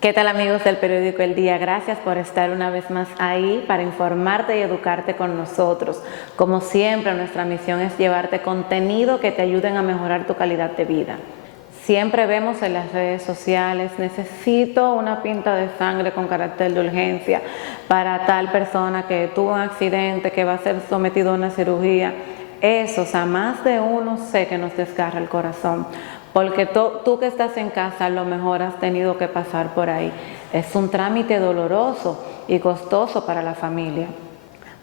¿Qué tal, amigos del periódico El Día? Gracias por estar una vez más ahí para informarte y educarte con nosotros. Como siempre, nuestra misión es llevarte contenido que te ayuden a mejorar tu calidad de vida. Siempre vemos en las redes sociales: necesito una pinta de sangre con carácter de urgencia para tal persona que tuvo un accidente, que va a ser sometido a una cirugía. Eso, o sea, más de uno sé que nos desgarra el corazón, porque tú que estás en casa a lo mejor has tenido que pasar por ahí. Es un trámite doloroso y costoso para la familia.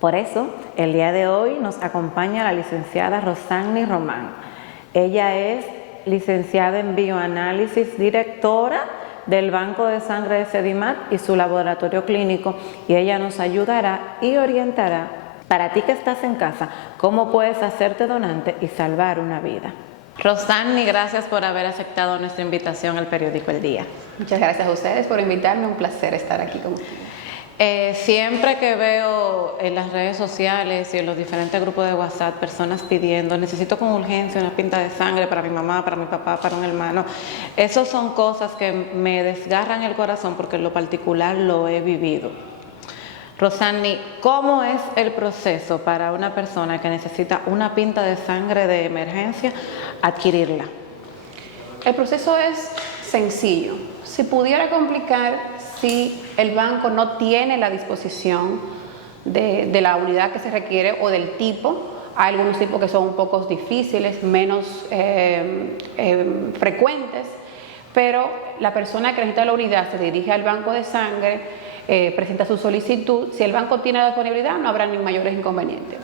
Por eso, el día de hoy nos acompaña la licenciada Rosanny Román. Ella es licenciada en bioanálisis, directora del Banco de Sangre de Sedimat y su laboratorio clínico, y ella nos ayudará y orientará, para ti que estás en casa, cómo puedes hacerte donante y salvar una vida. Rosanny, gracias por haber aceptado nuestra invitación al periódico El Día. Muchas gracias a ustedes por invitarme, un placer estar aquí con ustedes. Siempre que veo en las redes sociales y en los diferentes grupos de WhatsApp personas pidiendo: necesito con urgencia una pinta de sangre para mi mamá, para mi papá, para un hermano, esas son cosas que me desgarran el corazón, porque en lo particular lo he vivido. Rosanny, ¿cómo es el proceso para una persona que necesita una pinta de sangre de emergencia adquirirla? El proceso es sencillo. Se pudiera complicar si el banco no tiene la disposición de la unidad que se requiere o del tipo. Hay algunos tipos que son un poco difíciles, menos frecuentes, pero la persona que necesita la unidad se dirige al banco de sangre, presenta su solicitud. Si el banco tiene la disponibilidad, no habrá ni mayores inconvenientes,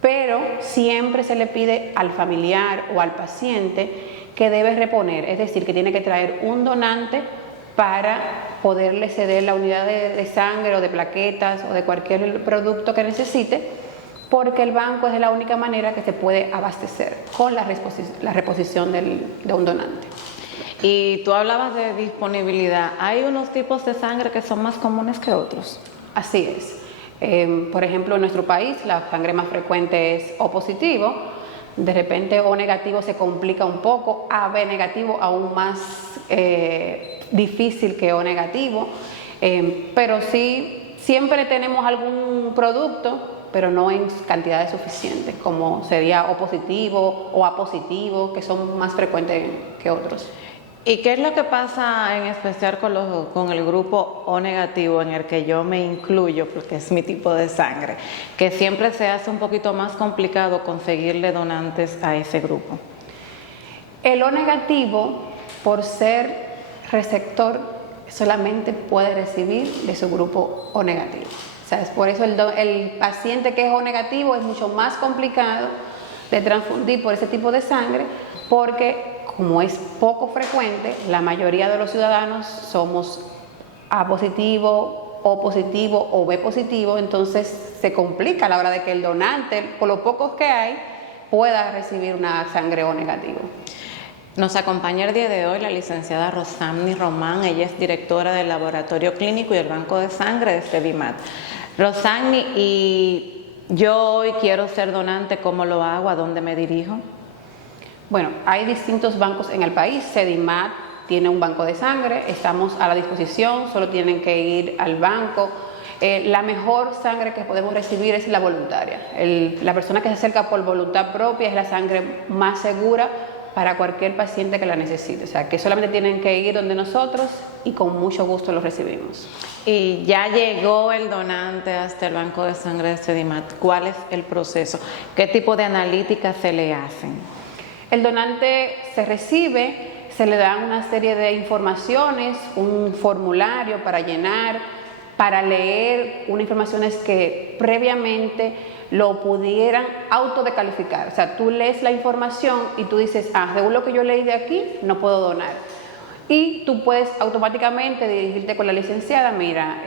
pero siempre se le pide al familiar o al paciente que debe reponer, es decir, que tiene que traer un donante para poderle ceder la unidad de sangre o de plaquetas o de cualquier producto que necesite, porque el banco es la única manera que se puede abastecer con la reposición de un donante. Y tú hablabas de disponibilidad. ¿Hay unos tipos de sangre que son más comunes que otros? Así es. Por ejemplo, en nuestro país la sangre más frecuente es O positivo. De repente O negativo se complica un poco, AB negativo aún más difícil que O negativo, pero sí, siempre tenemos algún producto, pero no en cantidades suficientes, como sería O positivo o A positivo, que son más frecuentes que otros. ¿Y qué es lo que pasa en especial con el grupo O negativo, en el que yo me incluyo, porque es mi tipo de sangre, que siempre se hace un poquito más complicado conseguirle donantes a ese grupo? El O negativo, por ser receptor, solamente puede recibir de su grupo O negativo. O sea, es por eso el paciente que es O negativo es mucho más complicado de transfundir por ese tipo de sangre, porque como es poco frecuente, la mayoría de los ciudadanos somos A positivo, O positivo o B positivo, entonces se complica a la hora de que el donante, por lo pocos que hay, pueda recibir una sangre O negativo. Nos acompaña el día de hoy la licenciada Rosanny Román. Ella es directora del laboratorio clínico y del banco de sangre de Sedimat. Rosanny, y yo hoy quiero ser donante, ¿cómo lo hago? ¿A dónde me dirijo? Bueno, hay distintos bancos en el país. Sedimat tiene un banco de sangre, estamos a la disposición, solo tienen que ir al banco. La mejor sangre que podemos recibir es la voluntaria. La persona que se acerca por voluntad propia es la sangre más segura para cualquier paciente que la necesite. O sea, que solamente tienen que ir donde nosotros y con mucho gusto los recibimos. Y ya llegó el donante hasta el banco de sangre de Sedimat. ¿Cuál es el proceso? ¿Qué tipo de analíticas se le hacen? El donante se recibe, se le dan una serie de informaciones, un formulario para llenar, para leer, unas informaciones que previamente lo pudieran autodecalificar. O sea, tú lees la información y tú dices: según lo que yo leí de aquí, no puedo donar. Y tú puedes automáticamente dirigirte con la licenciada: mira,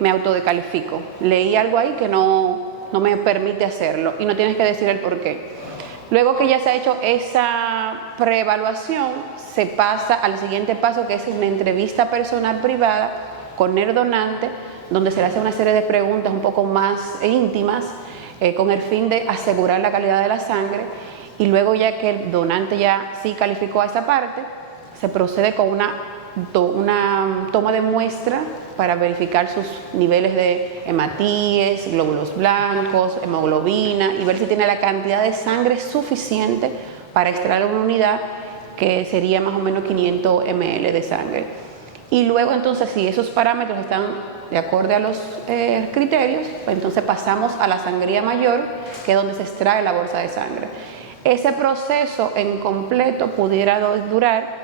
me autodecalifico, leí algo ahí que no me permite hacerlo, y no tienes que decir el por qué. Luego que ya se ha hecho esa preevaluación, se pasa al siguiente paso, que es una entrevista personal privada con el donante, donde se le hace una serie de preguntas un poco más íntimas, con el fin de asegurar la calidad de la sangre. Y luego, ya que el donante ya sí calificó a esa parte, se procede con una una toma de muestra para verificar sus niveles de hematíes, glóbulos blancos, hemoglobina y ver si tiene la cantidad de sangre suficiente para extraer una unidad que sería más o menos 500 ml de sangre. Y luego entonces, si esos parámetros están de acuerdo a los criterios, pues entonces pasamos a la sangría mayor, que es donde se extrae la bolsa de sangre. Ese proceso en completo pudiera durar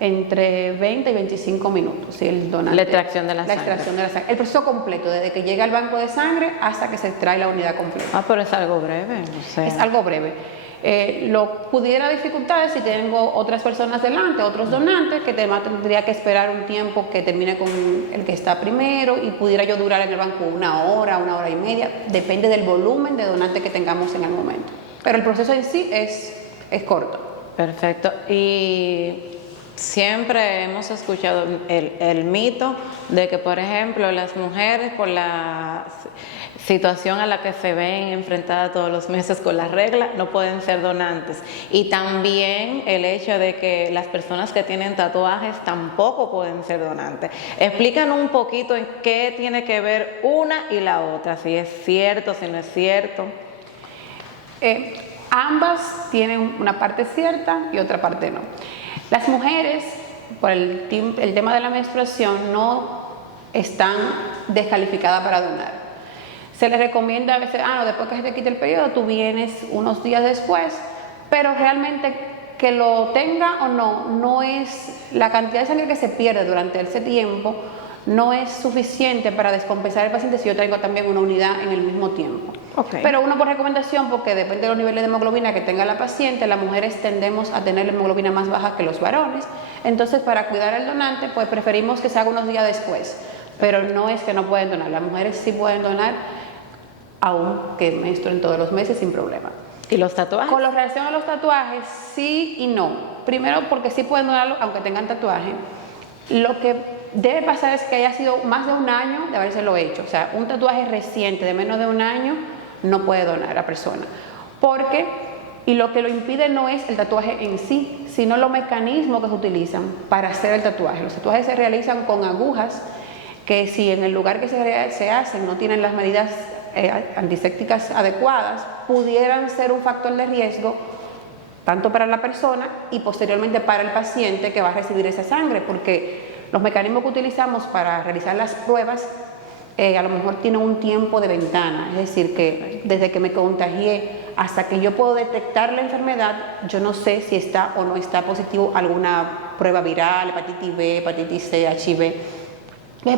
entre 20 y 25 minutos. Si el donante, la extracción de la sangre. Extracción de la sangre. El proceso completo, desde que llega al banco de sangre hasta que se extrae la unidad completa. Ah, pero es algo breve. O sea. Es algo breve. Lo pudiera dificultar si tengo otras personas delante, otros donantes, que tendría que esperar un tiempo que termine con el que está primero y pudiera yo durar en el banco una hora y media. Depende del volumen de donantes que tengamos en el momento. Pero el proceso en sí es corto. Perfecto. Y siempre hemos escuchado el mito de que, por ejemplo, las mujeres por la situación a la que se ven enfrentadas todos los meses con la regla no pueden ser donantes. Y también el hecho de que las personas que tienen tatuajes tampoco pueden ser donantes. Explícanos un poquito en qué tiene que ver una y la otra, si es cierto, si no es cierto. Ambas tienen una parte cierta y otra parte no. Las mujeres, por el tema de la menstruación, no están descalificadas para donar. Se les recomienda a veces, después que se te quite el periodo, tú vienes unos días después, pero realmente que lo tenga o no es la cantidad de sangre que se pierde durante ese tiempo, no es suficiente para descompensar al paciente si yo traigo también una unidad en el mismo tiempo. Okay. Pero uno por recomendación, porque depende de los niveles de hemoglobina que tenga la paciente, las mujeres tendemos a tener la hemoglobina más baja que los varones, entonces para cuidar al donante pues preferimos que se haga unos días después, pero no es que no pueden donar, las mujeres sí pueden donar aunque menstruen todos los meses sin problema. ¿Y los tatuajes? Con relación a los tatuajes, sí y no. Primero porque sí pueden donarlo aunque tengan tatuaje. Lo que debe pasar es que haya sido más de un año de habérselo hecho. O sea, un tatuaje reciente de menos de un año no puede donar a la persona. Porque, y lo que lo impide no es el tatuaje en sí, sino los mecanismos que se utilizan para hacer el tatuaje. Los tatuajes se realizan con agujas que si en el lugar que se hacen no tienen las medidas antisépticas adecuadas, pudieran ser un factor de riesgo tanto para la persona y posteriormente para el paciente que va a recibir esa sangre, porque los mecanismos que utilizamos para realizar las pruebas a lo mejor tienen un tiempo de ventana, es decir, que desde que me contagié hasta que yo puedo detectar la enfermedad, yo no sé si está o no está positivo alguna prueba viral, hepatitis B, hepatitis C, HIV.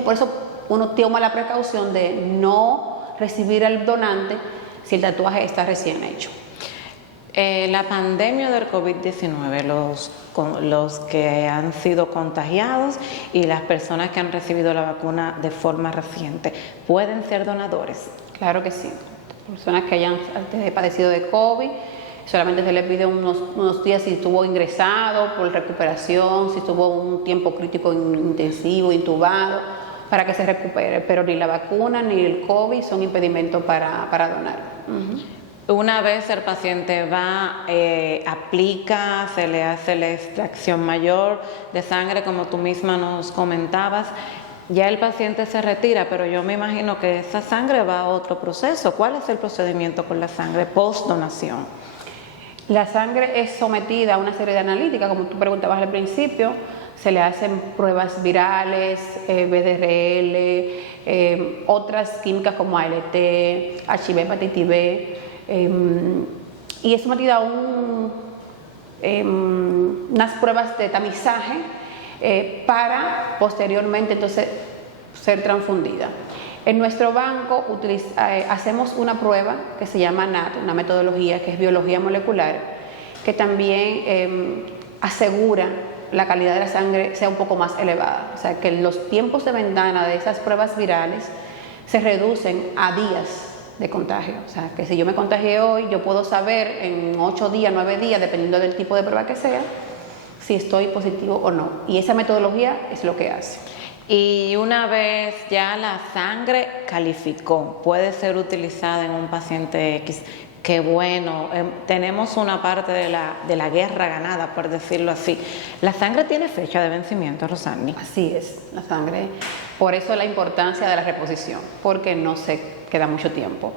Por eso uno toma la precaución de no recibir al donante si el tatuaje está recién hecho. La pandemia del COVID-19, los que han sido contagiados y las personas que han recibido la vacuna de forma reciente, ¿pueden ser donadores? Claro que sí. Personas que hayan padecido de COVID, solamente se les pide unos días si estuvo ingresado por recuperación, si estuvo un tiempo crítico intensivo, intubado, para que se recupere, pero ni la vacuna ni el COVID son impedimentos para donar. Una vez el paciente va, aplica, se le hace la extracción mayor de sangre, como tú misma nos comentabas, ya el paciente se retira, pero yo me imagino que esa sangre va a otro proceso. ¿Cuál es el procedimiento con la sangre post-donación? La sangre es sometida a una serie de analíticas, como tú preguntabas al principio. Se le hacen pruebas virales, BDRL, otras químicas como ALT, HIV, hepatitis B, y es sometida a unas pruebas de tamizaje para posteriormente entonces ser transfundida. En nuestro banco hacemos una prueba que se llama NAT, una metodología que es biología molecular, que también asegura la calidad de la sangre sea un poco más elevada, o sea que los tiempos de ventana de esas pruebas virales se reducen a días de contagio, o sea que si yo me contagié hoy, yo puedo saber en 8 días, 9 días, dependiendo del tipo de prueba que sea, si estoy positivo o no, y esa metodología es lo que hace. Y una vez ya la sangre calificó, puede ser utilizada en un paciente X. qué bueno, tenemos una parte de la guerra ganada, por decirlo así. ¿La sangre tiene fecha de vencimiento, Rosani? Así es, la sangre. Por eso la importancia de la reposición, porque no se queda mucho tiempo.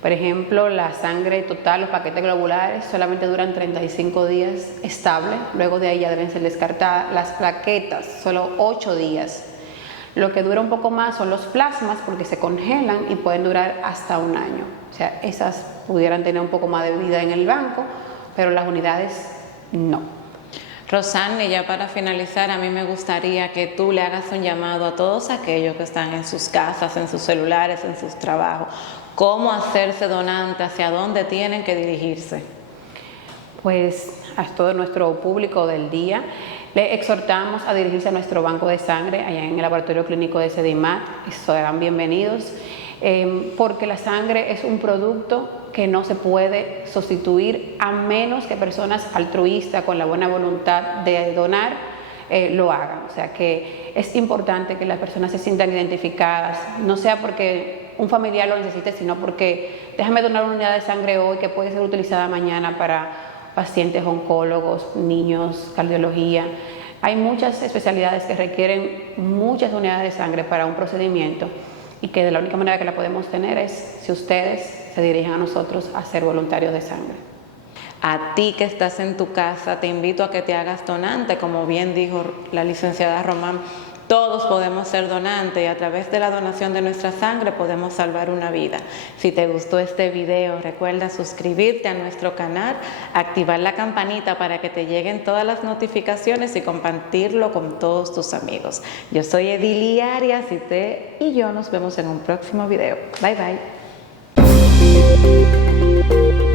Por ejemplo, la sangre total, los paquetes globulares, solamente duran 35 días estable, luego de ahí ya deben ser descartadas. Las plaquetas, solo 8 días. Lo que dura un poco más son los plasmas, porque se congelan y pueden durar hasta un año. O sea, esas pudieran tener un poco más de vida en el banco, pero las unidades no. Rosani, ya para finalizar, a mí me gustaría que tú le hagas un llamado a todos aquellos que están en sus casas, en sus celulares, en sus trabajos. ¿Cómo hacerse donante? ¿Hacia dónde tienen que dirigirse? Pues a todo nuestro público del día le exhortamos a dirigirse a nuestro banco de sangre allá en el laboratorio clínico de CDIMAT, y serán bienvenidos, porque la sangre es un producto que no se puede sustituir a menos que personas altruistas con la buena voluntad de donar lo hagan. O sea que es importante que las personas se sientan identificadas, no sea porque un familiar lo necesite, sino porque déjame donar una unidad de sangre hoy que puede ser utilizada mañana para pacientes oncólogos, niños, cardiología. Hay muchas especialidades que requieren muchas unidades de sangre para un procedimiento y que de la única manera que la podemos tener es si ustedes se dirigen a nosotros a ser voluntarios de sangre. A ti que estás en tu casa, te invito a que te hagas donante, como bien dijo la licenciada Román. Todos podemos ser donantes y a través de la donación de nuestra sangre podemos salvar una vida. Si te gustó este video, recuerda suscribirte a nuestro canal, activar la campanita para que te lleguen todas las notificaciones y compartirlo con todos tus amigos. Yo soy Edily Arias y yo nos vemos en un próximo video. Bye bye.